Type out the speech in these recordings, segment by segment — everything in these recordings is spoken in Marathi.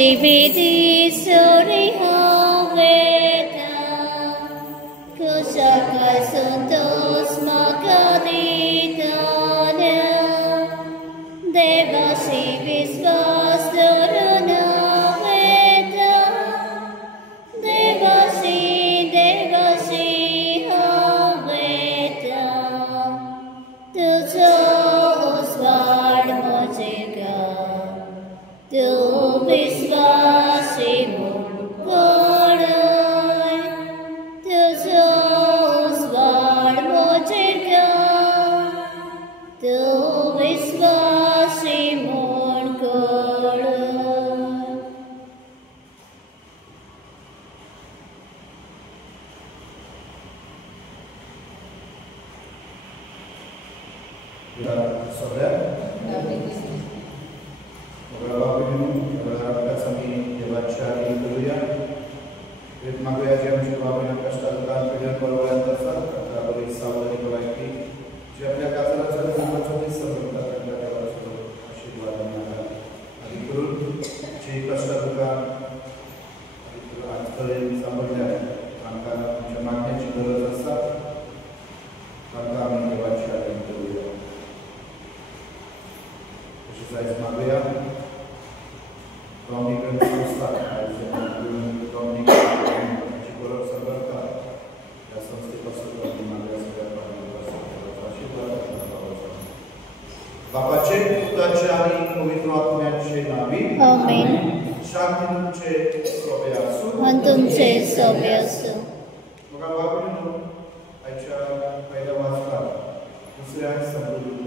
Vidi suri haveta, kusaka santos magaditana, devasi visvas dharana veta, devasi haveta, tuzo usvar mojega, tu visvasi mukadai, tuzo usvar mojega, tu visvasi mukadai. Kita saudara, beberapa ini berharap kami dibaca di dunia. Terima kasih yang juga banyak kesempatan pilihan perwakilan tersebut kata oleh saudari Kawaki. Siapa kata saya membaca ini sebelum kata tersebut asyik wadahnya. Adik guru, jika kesempatan adik guru antara sambilnya angka jemaatnya juga tersebut maka kami dibaca di dunia. Saya semuanya, kami akan berusaha kami cikgu serta dan semesti pasukan di mana segala Bapak Cik kita cari pemituatnya Cik Nabi. Amin. Shantum Cik Sobiasu. Antum Cik Sobiasu. Maka Bapak ini acara pada masa usia sebelum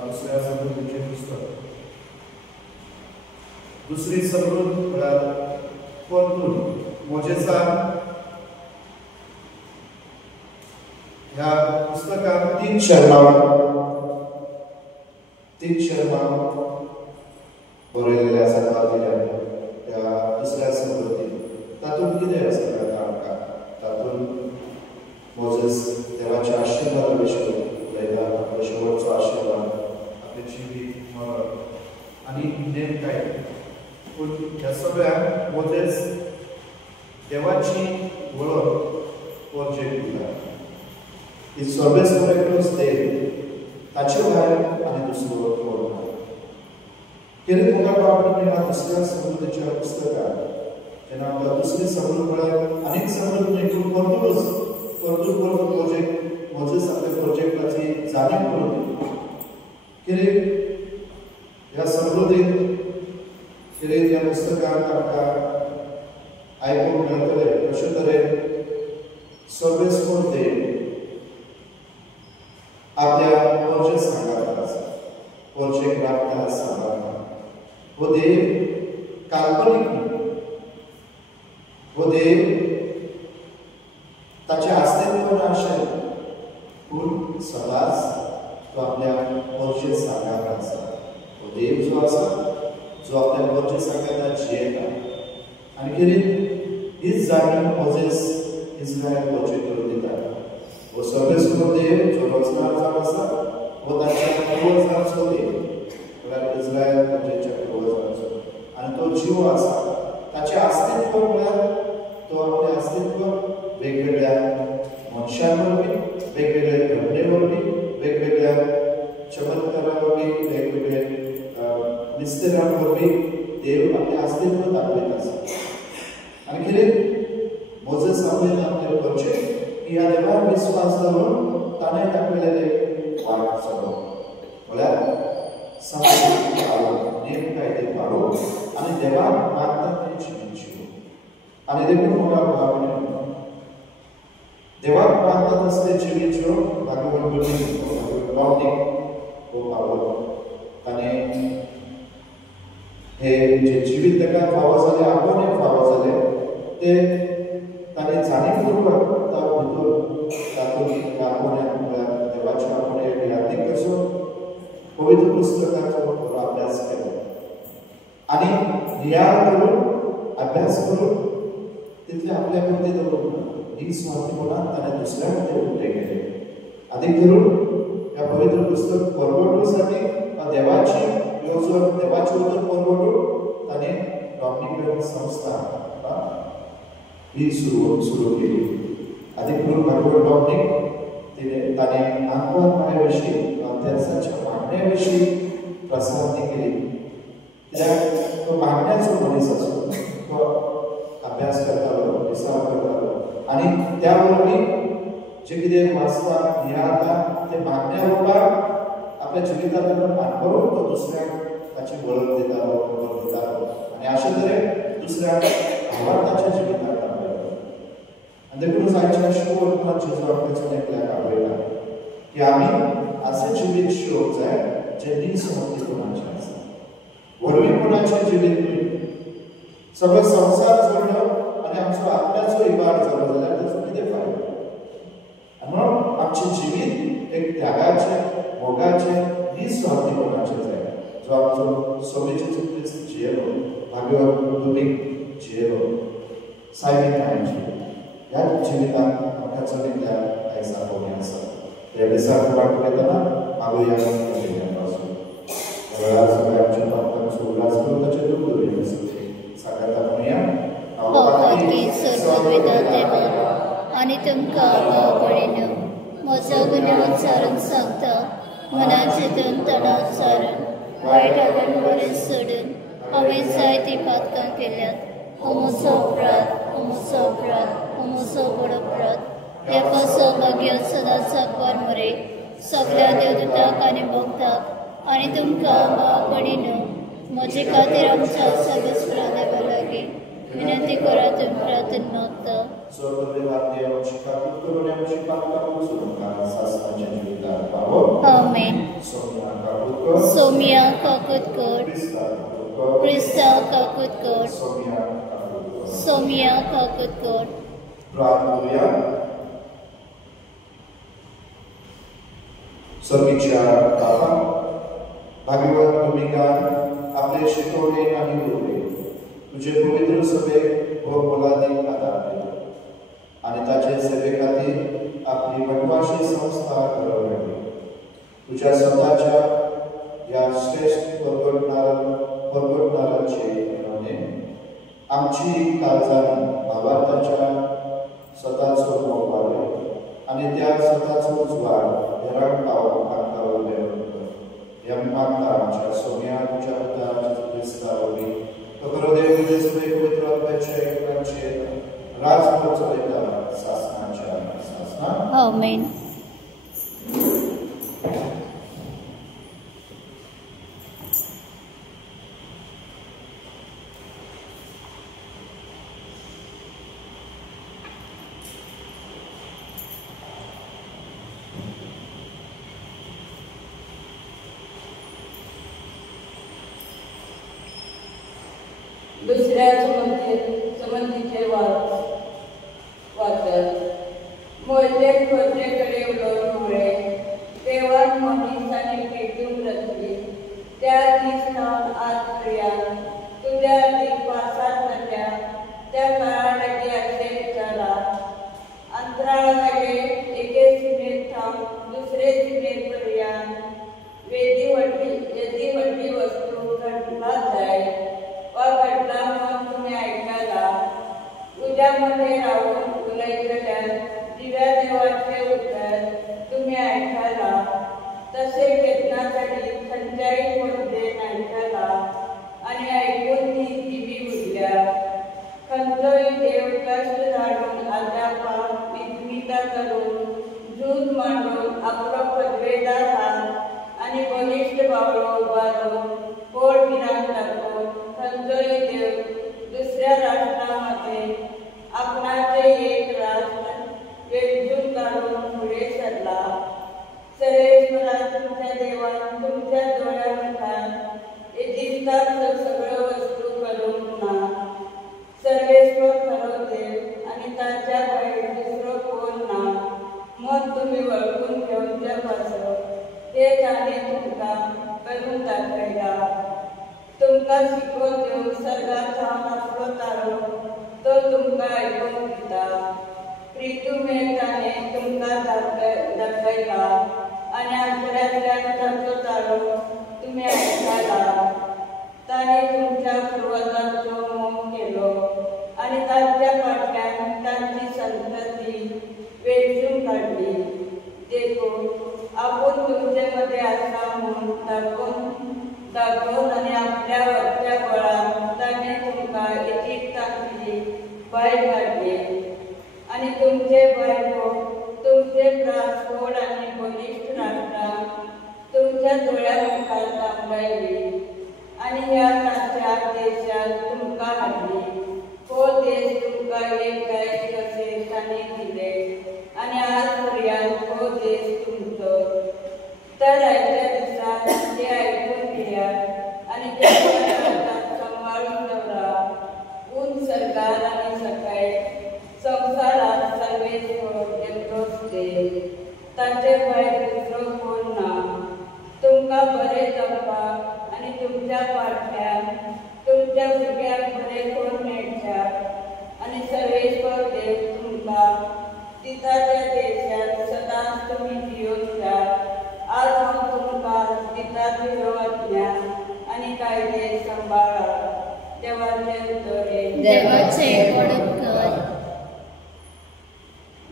दूसरा सबूत मुझे पुस्तक दूसरी सबूत कोणतून मोजेसा ह्या पुस्तकात तीन शर्मावर बरयलेले आसा त्या दुसऱ्या सबूतीन तातूंत कितें आसा आमकां तातूंत मोजेस देवाचे आशीर्वाद विशीं उलयता आपलो शेवटचो आशीर्वाद आणि नेम काय पण ह्या सगळ्याक मोजेस देवाची वळख प्रोजेक्ट दिला ही सर्वेस एकूच देव ताचे भायर आनी दुसरो कोण ना कितें तुका बाबा ह्या दुसऱ्या सबूताच्या पुस्तकात जेन्ना आमकां दुसरी सबूत म्हळ्यार आनीक सबूत एकूण परतूच प्रोजेक्ट मोजेस आपल्या प्रोजेक्टाची जाणीव करून दिली कितें ह्या सबूतीन कितें ह्या पुस्तकांत आमकां आयकूंक मेळटलें कशे तरेन सर्वेस्पर देव आपल्या प्रोजेक्ट सांगाता आसा प्रोजेक्ट राखता सांगाता हो देव काल्पनीक हो देव ताचें अस्तित्व नाशें पूण सदांच तो आपल्या प्रोजेक्ट सांगाता आसा देव जो आसा जो आपल्या प्रोजेक्ट सांगाता जियेता आनी कितें हीच जाणीव मोजेस इस्रायल प्रोजेक्ट करून दिता हो सर्वेस्पर देव जो रचणार जावन आसा हो ताच्या पूर्वजांचो देव म्हळ्यार इस्रायल प्रजेच्या पूर्वजांचो आनी तो जीव आसा ताचें अस्तित्व म्हळ्यार तो आपलें अस्तित्व वेगवेगळ्या मनशां वरवीं वेगवेगळ्या घटने वरवीं वेगवेगळ्या चमत्कारा वरवीं वेगवेगळे निस्तेरां वरवीं देव आपलें अस्तित्व दाखयता आसा आनी कितें मोजेस आपलें प्रोजेक्ट ह्या देवार विस्वास दवरून ताणें दाखयलेले वाट चलोवप म्हळ्यार नेम कायदे पाळोवप आनी देवाक मानता तें जिवीत जिवप आनी देखून देवाक मानता तसलें जिवीत जिवप भागवत गांवटीक हो पावलो आनी हे जे जिवीत ताका फावो जालें आपूण फावो जालें ते ताणें जाणीवपूर्वक तातूंत आपुण्याक म्हळ्यार देवाच्या आपुण्याक यादीक कसो पवित्र पुस्तकाचो अभ्यास केलो आनी नियाळ करून अभ्यास करून तितले आपल्या खातीर दवरून निस्वार्थीपणान ताणें दुसऱ्या खातीर उलय केले आनी करून ह्या पवित्र पुस्तक परवडण्यासाठी देवाची योजना देवाची उदर परवडून ताणें डॉमिनिकन संस्था ही सुरू केली. अधिकृत भागवत डॉमिनिक ताने आत्महत्येविषयी त्याच्या मागण्याविषयी प्रसारणी केली. तो मागण्याचा मनीस असतो, तो अभ्यास करतालो, विचार करतालो आणि त्यावरवी जे कितें वाचता लिहाता ते मागण्यावर आपल्या जिवितांतून अनुभवून तो दुसऱ्याक ताची वळख दितालो आणि अशा तरेन दुसऱ्याक आवडताच्या जिवितांत आपयता. आनी देखून आयच्या शोर जेजू आपल्याच्यान एकल्याक आपयता की आमी असे जिवीत शोक जाय जे निसमर्थीपणाचे आसा. वरवीपणाचे जिवीत न्हय. सगळो संसार जोडलो आनी आमचो आपल्याचो इबाड जालो जाल्यार ताचो कितें फायदो? म्हणून आमचे जिवीत एक त्यागाचे, मोगाचे, निस्वार्थीपणाचे जाय, जो आमचो सोबीत क्रिस्त जियेलो, भागवत तुमीक जियेलो, सायबीण ह्या जिवितांत आमकां चलिल्ल्या आयज दाखोवणी आसा. ते दिसाक वाट घेतना मागुया पासून वेळार सगळ्यांच्या पापांचो उल्हास करून ताचे दूख दवरिया सांगात म्हणुया. आनी तुमकां भाव भयणीनो, म्हजो गुन्यांव उच्चारून सांगता, मनात चिंतून तोंडात उच्चारून वायट आडून बरें सोडून हांवें जायतीं पातकां केल्यात. हो म्हजो बडो अपराध. हे कसो भाग्य सदांच सांगवार मरे सगळ्या देवदूतांक आनी भक्तांक आनी तुमकां भाव भयणीनो, म्हजे खातीर आमच्या सगळ्या देवा लागीं विनंती करात प्रार्थना मागता. आमेन. सोमिया काकुतकोट, क्रिस्ता काकुतकोट, सोमिया काकुतकोट. स्वर्गीच्या बाबा, भागवत तुमिकान आपले शिकवणे आनी उरले तुझे पवित्र सभेक हो मोलादीक आदार दिलो आनी ताचे सेवे खातीर आपली वटवाशी संस्था घडोवली. तुझ्या स्वताच्या ह्या श्रेष्ठ परगटणाराचे आमची काळजांनी भावार्थाच्या स्वताचो मोग वाडय आनी त्या स्वताचो उजवाड हेरांक पावोवंक आमकां उरले ह्या मागता आमच्या सोम्या तुझ्या पुता क्रिस्ता वरवीं. तो बरो देव तुजे सगळे पवित्र आत्म्याचे एकरांचे राजभर चलयता सासणाच्या सासणां. आमेन. दुसऱ्या संबंधीचे वाचन मोजे खोजेकडे उडवण्यामुळे देवान मनीसाने पेटून रचली. त्या दिसांत आजपर्यंत तुझ्या दिग्वासांतल्या त्या काळालागी असे विचारा. अंतराळागे एके सीमेत थांब दुसरे सीमेपर्यंत येदी व्हडली वस्तू घडला जाय वा घडला मग तुम्ही ऐकायला. उज्यामध्ये राहून उलयतल्या दिव्या देवाचे उत्तर तुम्ही ऐकायला. तसे वेदनासाठी खंचाई मध्ये ऐकायला आणि ऐकून ती दिवी उडल्या. खंचोई देव कष्ट झाडून अद्याप विस्मिता करून झूज मांडून आपलो पदवेदार हात आणि बलिष्ठ बावळो उबारून पोट गिरान टाकून खंचोई देव दुसऱ्या राष्ट्रामध्ये आपणाचे एक राष्ट्र वेचून काढून पुढे सरला. सर्वेश्वरा तुमच्या देवान तुमच्या डोळ्यामुखात इजिप्तात सगळं वस्तू करून पुन्हा. सर्वेश्वर खरो देव आणि ताच्या भायर दुसरो कोण ना. मग तुम्ही वळखून घेवच्या पासो ते ताणे तुमकां करून दाखयला. तुमकां शिको देव सर्गात जावन आपलो तारो तो तुमकां आयकूंक दिता. प्रितुमेर ताणें तुमकां दाखयला आनी अंतरांतल्यान ताचो तारो तुमी आयकला. ताणें तुमच्या पुर्वजांचो मोग बाय काढले आणि तुमचे बायको तुमचे प्रास गोड आणि बलिष्ठ राष्ट्रां तुमच्या डोळ्यामुखार सांभाळली आणि ह्या ताच्या देशात तुमकां हाडली. हो देश तुमकां एक गायक कशें तांणी दिले आणि आज पर्यंत हो देश तुमचो. तर आयच्या दिसांत ते आयकून घेयात आणि सांभाळून दवरा. ऊन सरकार आणि सकाळी संवसारात सर्वेस्वर एकटोच देव, ताचे भायर दुसरो कोण ना. तुमकां बरें जगपाक आणि तुमच्या पाठ्यान तुमच्या भुरग्यांक बरें कोण मेळच्यात आणि सर्वेस्वर देव तुमकां दिताच्या देशात सदांच तुमी जियोच्यात. आज हांव तुमकां दिता तुज्यो आज्ञा आणि कायदे सांबाळा. देवाचे उतरे देवाचे वळखय.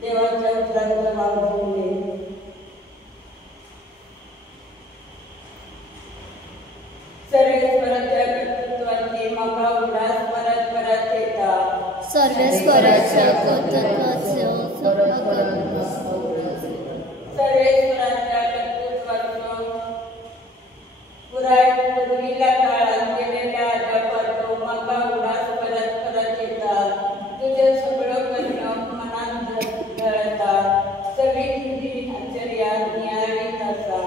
देवाच्या उतरांचो मागणे. सर्वेश्वराच्या कर्तृत्वाची म्हाका उल्हास परत परत येता. सर्वेस्वराच्या कर्तृत्वाचो सर्वेश्वराच्या कर्तृत्वाचो पुराय पूर्वीच्या काळात केलेल्या आजापाचो म्हाका उल्हास परत परत येता. तुजे सगळो कन्या मनांत धरता. सगळी तुजी आश्चर्या नियाळीत आसा.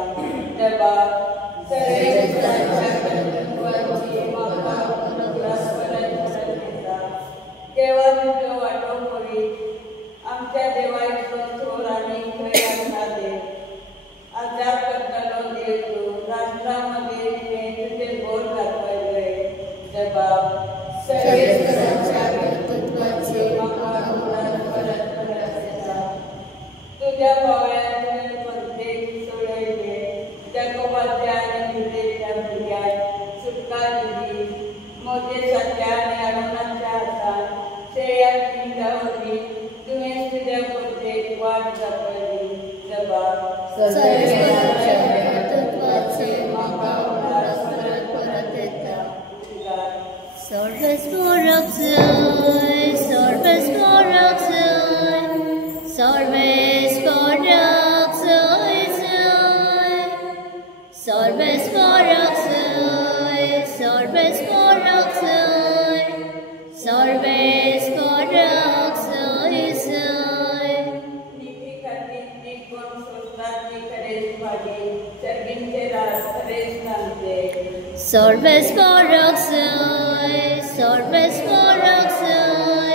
देवा सर्वेश्वराच्या कर्तृत्वाची म्हाका उल्हास परत परत येता. देवा तुजो वाटो पळयत आमच्या देवाचो चोर आनी खंय आसा देव. आजार करतलो देव तूं. राष्ट्रांमध्ये तुजे बोर दाखयले. देवा सर्वेश्वराच्या कर्तृत्वाची म्हाका उल्हास परत परत येता. तुज्या बोवाळ्यान परदेश सोडयले. जकोबाच्या आनी युदेच्या भुरग्यांक सुटका दिली. मोजेसाच्या आनी आरोनाच्या हातान शेळ्या पिंजावरी तुवें तुज्या परदेक वाट दाखयली. देवा सर्वेस्वराच्या कर्तृत्वाचे म्हाका उल्हास परत परत येता. सर्वेस्वराक जय, सर्वेस्वराक जय, सर्वेस्वराक जय जय. सर्वेस्वराक जय, सर्वेस्वराक जय, सर्वेस्वराक जय जय. नीती खातीर ती कोण सोदतात ती खरेच भागी. सर्गींचे राज खरेच सांगते. सर्वेस्वराक जय, सर्वेस्वराक जय,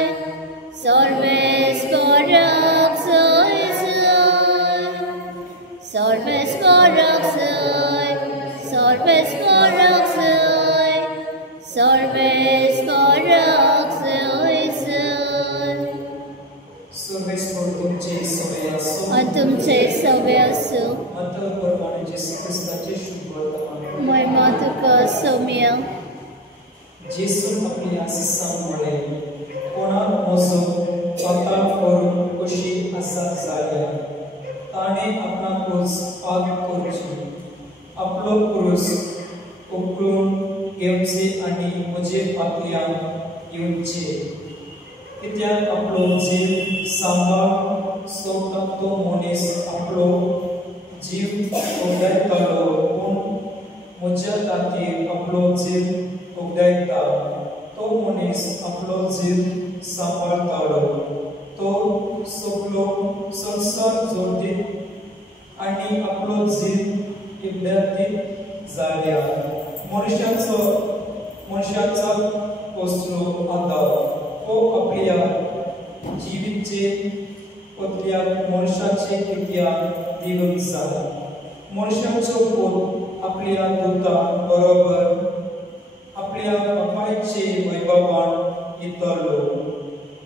सर्वेस्वराक जय जय. सर्वेस्वराक जय, सर्वेस्वराक जय, सर्वेस्वराक जय जय. सर्वेस्वर तुमचे सवय असो आणि तुमचे सवय असो. मात्र प्रमाणे जेसू ख्रिस्ताचे शुभ वर्तमान महिमा तुका सौम्य. जेसून आपल्या शिष्यांमुळे कोणाक म्हजो पाताळ करून कशी आसा जाल्या. ताणे आपणाकूच पाग करची. आपलो क्रूस उखलून घेवचे आनी म्हजे फाटल्यान येवचे. कित्याक आपलो जीव सांबाळ सोडटा तो मनीस आपलो जीव उगडायतालो पूण म्हज्या खातीर आपलो जीव उगडायता. तो मनीस आपलो जीव सांबाळतालो. तो सगळो संवसार जोडीत आनी आपलो जीव इगड्यातीत जाल्या. मनशाचा कसलो आदार तो आपल्या जिवीचे पत्र्याक मनशाचे कित्याक दिवंक जाय. मनशाचो पूत आपल्या दुता बरोबर आपल्या बापायचे वैभवान येतलो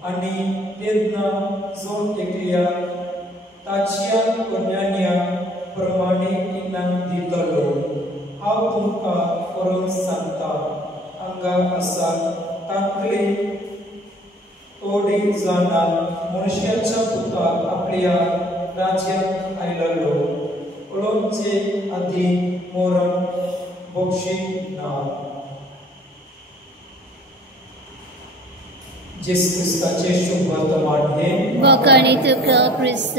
आनी तेन्ना जो एकल्या ताच्या कन्या प्रमाणे इनाम दितलो. हांव तुमकां खरें सांगता हांगा आसा तांतले थोडे जाणां मनशाच्या पुताक आपल्या राज्यांत आयलो. पळोवचे आदी मरण बक्षीक ना. जेस क्रिस्ताचे शुभ वर्तमान हे वकाणी तुका क्रिस्त.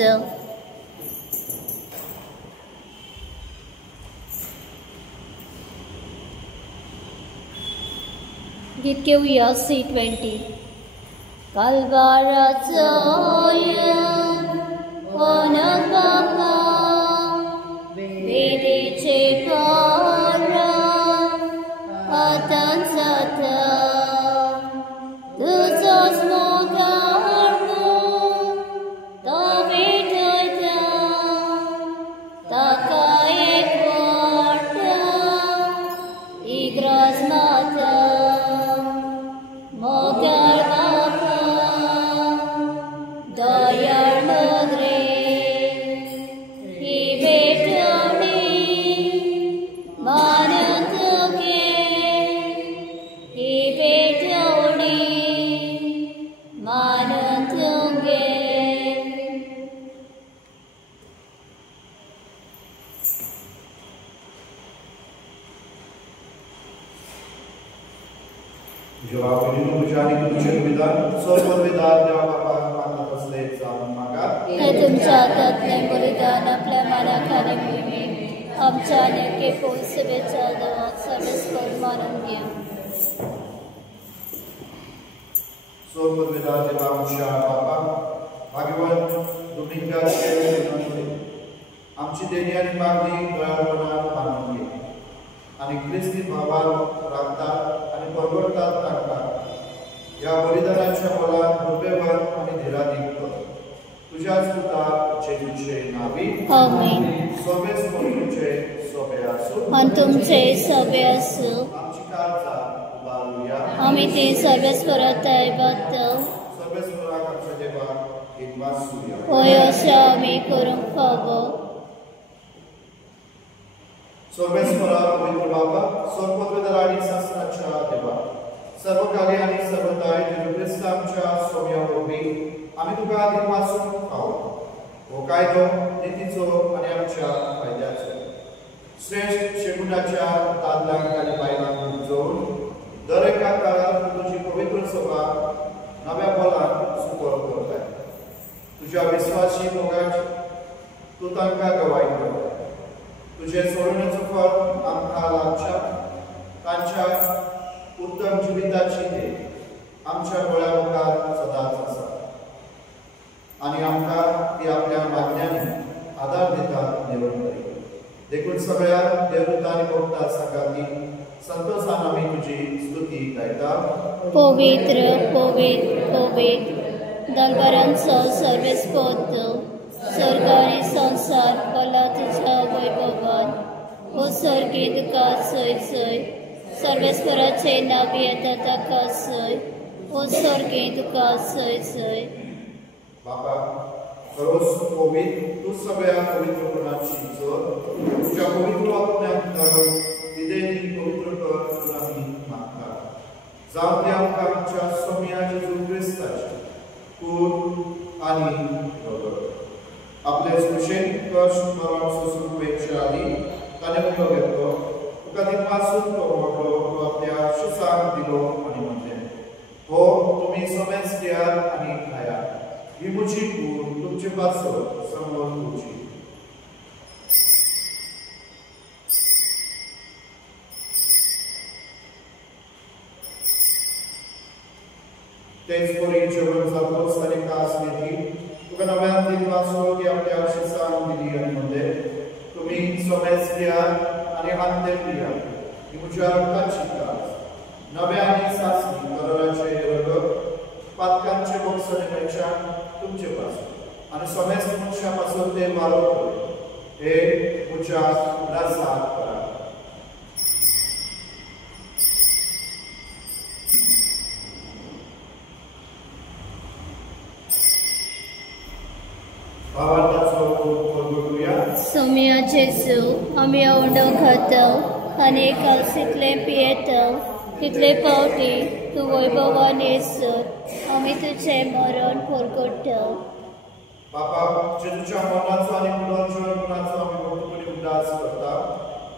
गीत घेऊया C20. कालवाराचो बापा वेदीचे पार आता जाता तुझोच मोगाळो तो भेटता ताका एक वाटा इग्राज माता मोगाळ बापा दयाळ नदरे ही भेटवणी मानत घे ही भेटवणी मानत घे. जेव्हा पडिनो तुझ्या आणि तुझे विधान सर्व विधान देवा बापाक मानत असले जाऊन मागा. हे तुमच्या हातातले बलिदान आपल्या मनाखाली मिळवी आमच्या नेमके पोचवेच्या देवात सर्वस्कर मानून घ्या. सर्व विधान देवा आमच्या बापा भाग्यवान दोमिनिकाचे विनंती आमची देणी आणि मागणी दयाळपणान मानून घे आणि ख्रिस्ती भावान राखतात आणि परवडतात तांकां या बलिदानाच्या मोलान दुर्दैवान आणि धीराधीक कर. तुझ्याच पुता जेजूचे नावी आमेन. सोबेस तुमचे सोबे आसूं आणि तुमचे सभे असो आमची काळजा उबारूया. आम्ही ते सर्वस्वरात ऐबत सोबेस मुराक आमच्या देवाक एक वासूया. होय अशा आम्ही करूंक फावो. सर्वेश्वरा पवित्र बाबा सर्वपवित्र आणि शास्त्राच्या देवा सर्व कार्य आणि सर्वदाय जेजू ख्रिस्त आमच्या सौम्यावरवी आम्ही तुका आदीन वाचून खाऊ. हो कायदो नितीचो आणि आमच्या फायद्याचो श्रेष्ठ शेकुंडाच्या दादल्यांक आणि बायलांक जोडून दर एका काळात तुझी पवित्र सभा नव्या बोलान सुपर करताय. तुझ्या विश्वासी मोगाची तू तांकां गवाय करताय. तुझे सोडण्याचं फळ आमकां लाभच्या तांच्या उत्तम जिविताची दे आमच्या गोळ्या मुखार सदांच आसा आणि आमकां ती आपल्या मागण्यांनी आदार दितात निवडणुकी. देखून सगळ्या देवदूतां आणि भक्तां सांगाती संतोषान आमी तुजी स्तुती गायता. पवित्र पवित्र पवित्र दरबारांचो सर्वेस्पोत स्वर्ग आणि संसार भला तुझ्या वैभवान हो सर्गी तुका सय सय सर्वेस्वराचे नावी येता ताका सय हो सर्गी तुका सय सय. बाबा खरोच पवित्र तू सगळ्या पवित्रपणाची जोर तुझ्या पवित्र आत्म्याक धाडून विदेनी पवित्र कर तुला आमी मागता. जावं ते आमकां आमच्या सौम्या जेजू ख्रिस्ताचे खून आनी दोगर आपले सुशेन कश्ट मरण सोसून पेक्षा आदी ताणें उलो घेतलो तुका ती पासून तो मोडलो तो आपल्या शिसांक दिलो आनी म्हणलें हो तुमी समेज घेयात आनी खायात ही म्हजी कूड तुमचे पासो समोर तुमची. तेच परी जेवण जातोच आनी कास घेतली तुका नव्यान दिन पासो की आपल्या शिसांक दिली आनी म्हणले तुमी समेज घेयात आनी हांतें पियात ही म्हज्या रक्ताची कास नव्या आनी सासणी कलराचे रगत पातकांचे बक्षणे पेक्षान तुमचे पासो आनी समेज मनशा पासून ते वारोत हे म्हज्या उलासाक करा. सौम्या जेजू आमी ओंडो खाताव आनी कालसितले पियेताव तितले पावटी तूं वैभवान येसर आमी तुजें मरण परगट्टाव. बापा जेजूच्या मरणाचो आनी पुनर्जीवनाचो आमी भक्तीपणी उल्हास करता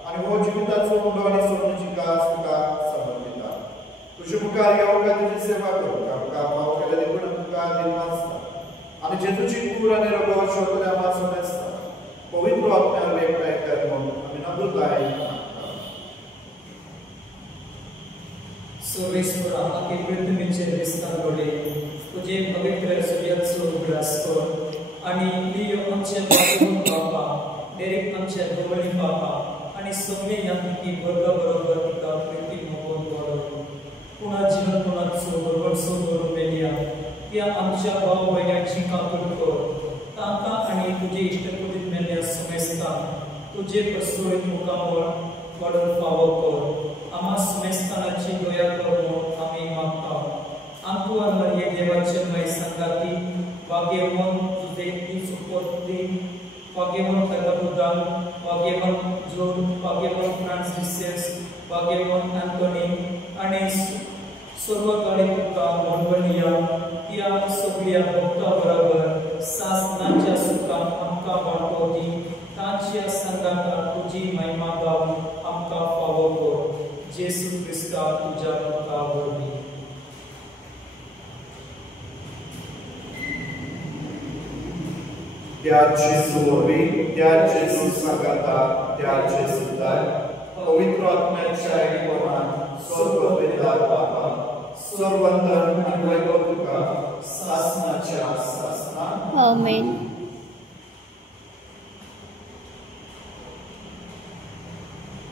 आनी हो जिविताचो उंडो आनी सोडणीची कास तुका समर्पिता. तुझे मुखार येऊन का तुझी सेवा करू आमकां पाव केल्या देखून तुका दिन वाचता आनी जेजूची कूर आनी रगत शोधल्या वाचून आसता पवित्र आत्म्यार एकठांय कर म्हूण आमी नम्रतायेन मागता. सर्वेश्वरा आमगे पृथ्वीचे विस्तार घडे तुझे पवित्र सूर्याचो उगडास कर आनी लियो आमचे बाबून बापा डेरेक आमच्या जवळी बापा आनी सगळे यांत्रिकी वर्ग बरोबर तिका प्रिती मोगोन पडो पुणा जीवन कोणाचो बरोबरसो करून मेलिया त्या आमच्या भाव भयणांची काकूट कर तांकां आनी तुजे इश्टकुलीत मेल्ल्या समेस्तांक तुजे प्रसोळीत मुखामळ वाडून फावो कर आम्हा समेस्तानाची दया कर म्हूण आमी मागता. आमकां आमर हे देवाचे मय संगाती वागेवन तुजे ती सुपोर्ती वागेवन कर्मबुदान वागेवन जोन वागेवन फ्रांसिस वागेवन एंटोनी आनी सर्वकाळी तुका मोनवनिया त्या सगळ्या भक्तां बरोबर सासणाच्या सुखांत आमकां वांटो दी तांच्या संगाताक तुजी महिमा गावन आमकां फावो कर. जेसू क्रिस्ता तुज्या पुता वरवीं. त्या जेजू वरवीं त्या जेजू संगाता त्या जेजूदार पवित्र आत्म्याच्या एकपणान स्वर्ग वेदार बापा सर्वंतन आनी वैभव तुका सासणाच्या सासणान. आमेन.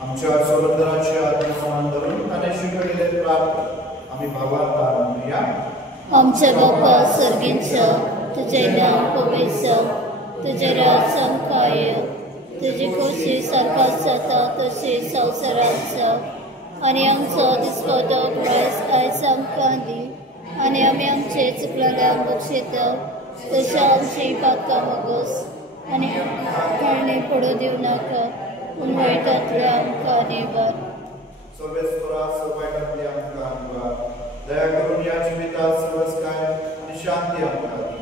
आमच्या सर्वंतराच्या आत्म्यान धरून ताणें शिकयलेले प्रार्थना आमी भावार्थ म्हणुया. आमच्या बापा सर्गींच्या तुझे नाव पवित्र तुझे राज संकाय तुझी खोशी सरकार जाता तशी संवसारांत जावं आनी आमचो दिसपतो प्रायस आयज आमकां दी आनी आमी आमचे चुकलेल्यांक बक्षिता तशें आमची पातकां मोगोस आनी काळणी पडू दिवं नाका पूण वायटांतले आमकां निवार. सर्वेस्वरा सर्वायकांतली आमकां निवार दया करून या जिवितांत सर्वस्काय आनी शांती आमकां दी.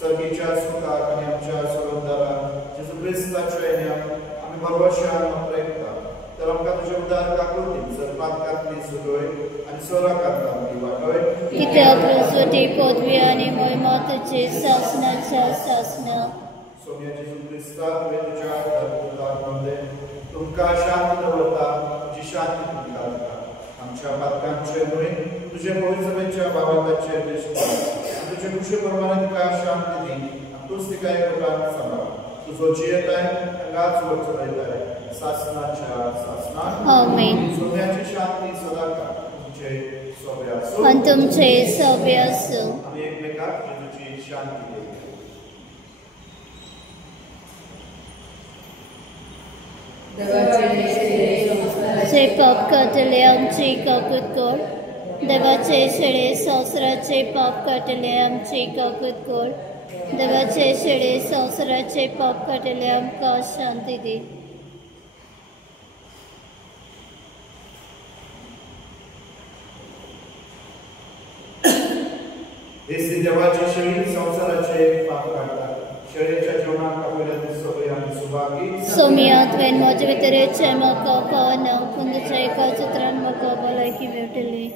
सर्गीच्या सुखाक आनी आमच्या सर्वंतराक जेजू क्रिस्ताच्या येण्याक आमी भरवशान नमरेकता तर आमकां तुजे उदार काकुळी सर्वांकांतली सुदोय आनी सोराकांतली वाटोय कित्याक प्रसुती पदवी आनी महिमा तुजी सासणाच्या सासणा. सोम्या जेजू क्रिस्ता तुवें तुज्या धर्मपुतांमध्ये तुमकां शांती दवरता तुजी शांती तुमकां दिता. आमच्या पातकांचे न्हय तुजे पवित्र सभेच्या भावांताचेर दिश्टी तुजे कुशे प्रमाणे तुका शांती दी आनी तूंच तिका एकवटान सांबाळ. तुजो जियेताय तांकांच वर चलयताय सासणाच्या सासणान. आमेन. सोम्याची शांती सदांकाळ तुमचे सोबे आसूं आनी तुमचे सोबे आसूं. आमी एकमेकाक जेजूची शांती दिवया. जे पाप काटले आमची काकूत कर देवाचे शेळे संवसाराचे पाप काटले आमची काकूत कर देवाचे शेळे संवसाराचे पाप काटले आमकां शांती दी. हेच देवाची शेळी संवसाराचे पाप काढतात. शेळेच्या जेवणाक आपल्याला सवय आनी सुभागी सोमिया तुवें म्हजे भितरेचे म्हाका कळना पूण तुज्या एका चित्रान म्हाका भलायकी मेळटली.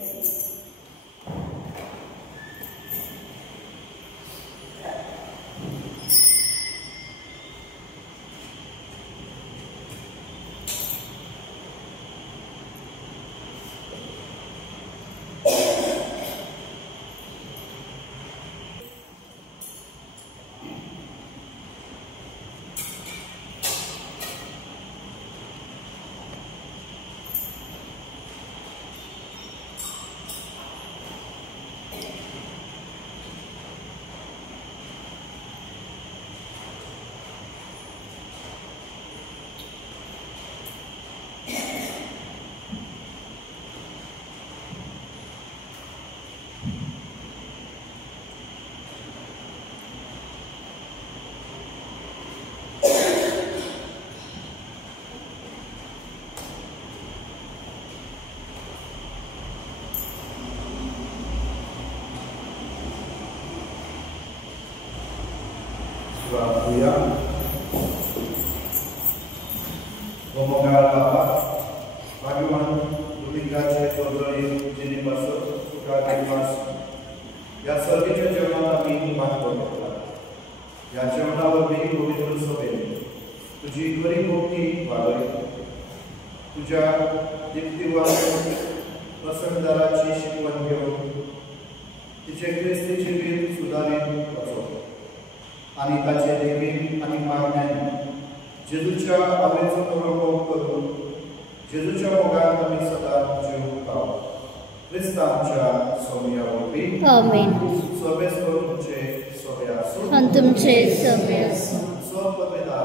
Hallelujah. Omongar Bapa, bagaimana tulisan saya berdiri di pasar आयकपास ह्या सर्तीच्या जेवणात आमी भाग घेतला ह्या जेवणा वरवीं पवित्र सभेन तुजी खरी भक्ती वाडय तुज्या दिप्तीवान प्रसंगदाराची शिकवण घेवन तिचे क्रिस्तीचे रीत सुदारीत वचप आनी ताचे देवीन आनी मागण्यान जेजूच्या आवेचो मोग करून जेजूच्या मोगान आमी सदां जिवपाव क्रिस्तांच्या सोम्या वरवीं आमेन. सभेस करून तुमचे सभे आसूं आणि तुमचे सभे आसूं. स्वपवित्र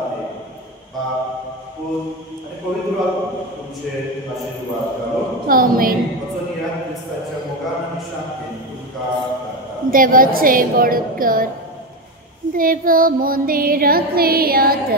बाप पूत आनी पवित्र आत्मा तुमचे आशीर्वाद घालो. आमेन. वचून या क्रिस्ताच्या मोगान आनी शांतीन तुमकां करता. देवाचे बडकर देव मंदिरांतली याद